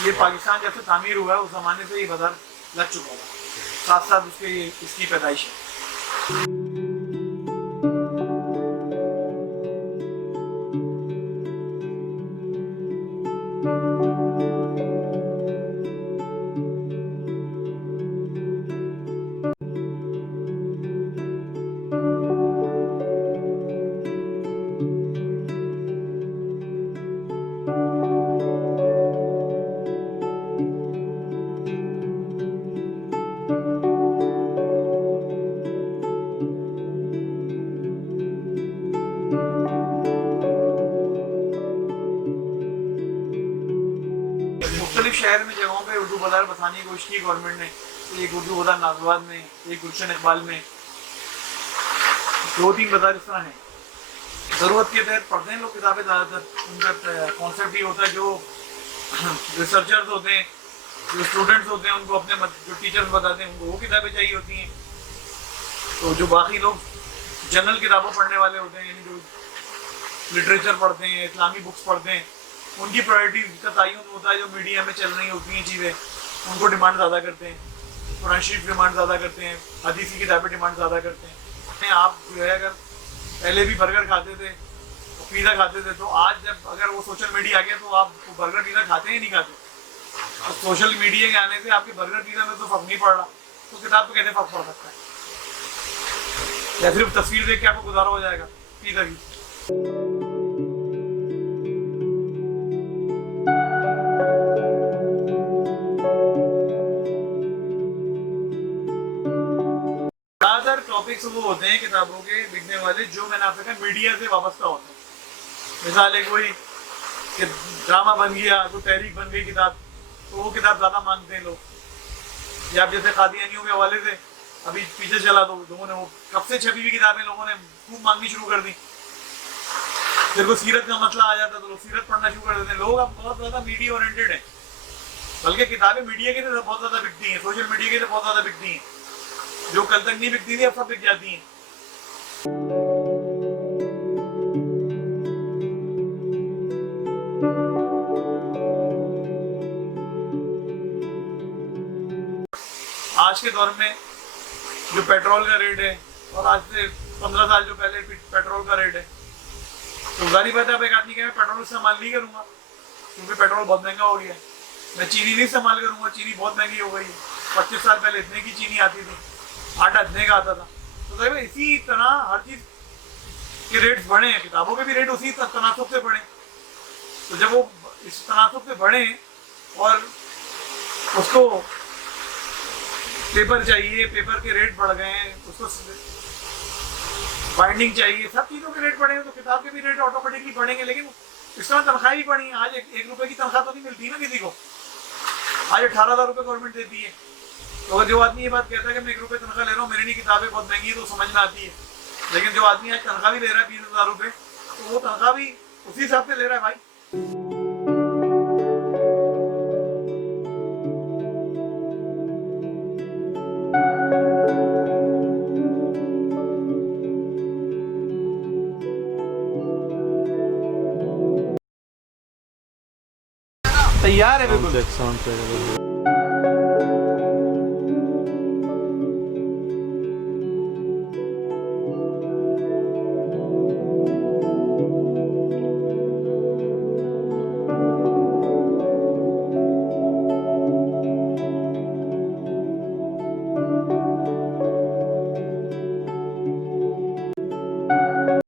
ये पाकिस्तान जब से तामीर हुआ है उस जमाने से ये बाजार लग चुका था, साथ साथ उसके इसकी पैदाइश है। मुख्तलिफ शहर में जगहों पे उर्दू बाजार बसाने की कोशिश की गवर्नमेंट ने। एक उर्दू बाजार नाजवाद में, एक गुलशन इकबाल में, 2-3 बाजार इस तरह हैं। ज़रूरत के तहत पढ़ते हैं लोग किताबें ज़्यादातर। उनका कॉन्सेप्ट ये होता है जो रिसर्चर्स होते हैं, जो स्टूडेंट्स होते हैं, उनको अपने जो टीचर्स बताते हैं उनको वो किताबें चाहिए होती हैं। तो जो बाकी लोग जनरल किताबें पढ़ने वाले होते हैं, यानी जो लिटरेचर पढ़ते हैं, इस्लामी बुक्स पढ़ते हैं, उनकी प्रायोरिटी का तयन होता है। जो मीडिया में चल रही होती हैं चीज़ें, उनको डिमांड ज़्यादा करते हैं। कुरान शरीफ डिमांड ज़्यादा करते हैं, हदीस की किताबें डिमांड ज़्यादा करते हैं। आप जो है अगर पहले भी बर्गर खाते थे, पिज़्ज़ा खाते थे, तो आज जब अगर वो सोशल मीडिया आ गया तो आप बर्गर पिज़्ज़ा खाते ही नहीं खाते। तो सोशल मीडिया के आने से आपके बर्गर पिज़्ज़ा में तो फ़र्क नहीं पड़ रहा, तो किताब तो कैसे फ़र्क पड़ सकता है? या सिर्फ तस्वीर देख के आपको गुजारा हो जाएगा पिज़्ज़ा की? ज़्यादातर टॉपिक्स वो होते हैं किताबों के बिकने वाले जो मैंने आपसे कहा मीडिया से वाबस्ता होते हैं। मिसाल है कोई कि ड्रामा बन गया, कोई तहरीक बन गई किताब, तो वो किताब ज़्यादा मांगते हैं लोग। या आप जैसे कादियानियों के हवाले से अभी पीछे चला तो लोगों ने वो कब से छपी हुई किताबें लोगों ने खूब मांगनी शुरू कर दी। फिर को सीरत का मसला आ जाता तो लोग सीरत पढ़ना शुरू कर देते हैं। लोग अब बहुत ज़्यादा मीडिया ओरिएंटेड है, बल्कि किताबें मीडिया के से बहुत ज़्यादा बिकती हैं, सोशल मीडिया के से बहुत ज़्यादा बिकती हैं। जो कल तक नहीं बिकती थी अब सब बिक जाती हैं। आज के दौर में जो पेट्रोल का रेट है और आज से 15 साल जो पहले पेट्रोल का रेट है, तो जाहिर बात है अब एक आदमी कहे मैं पेट्रोल इस्तेमाल नहीं करूँगा क्योंकि पेट्रोल बहुत महंगा हो गया है। मैं चीनी नहीं इस्तेमाल करूँगा, चीनी बहुत महंगी हो गई है। 25 साल पहले इतने की चीनी आती थी, आटा इतने का आता था। तो जाहिर है इसी तरह हर चीज़ के रेट्स बढ़े हैं, किताबों के भी रेट उसी तनासब से बढ़े। तो जब वो इस तनासब से बढ़े और उसको पेपर चाहिए, पेपर के रेट बढ़ गए हैं, उसको बाइंडिंग चाहिए, सब चीज़ों के रेट बढ़े हैं, तो किताब के भी रेट ऑटोमेटिकली बढ़ेंगे। लेकिन इस तरह तनख्वाह भी बढ़ी है। आज 1 रुपये की तनख्वाह तो नहीं मिलती ना किसी को। आज 18,000 रुपये गवर्नमेंट देती है। तो अगर जो आदमी ये बात कहता है कि मैं 1 रुपये तनख्वाह ले रहा हूँ, मेरी नहीं किताबें बहुत महंगी है, तो समझ में आती है। लेकिन जो आदमी आज तनख्वाह भी ले रहा है 20,000 रुपये, तो वो तनख्वाह भी उसी हिसाब से ले रहा है भाई। तैयार है बिल्कुल।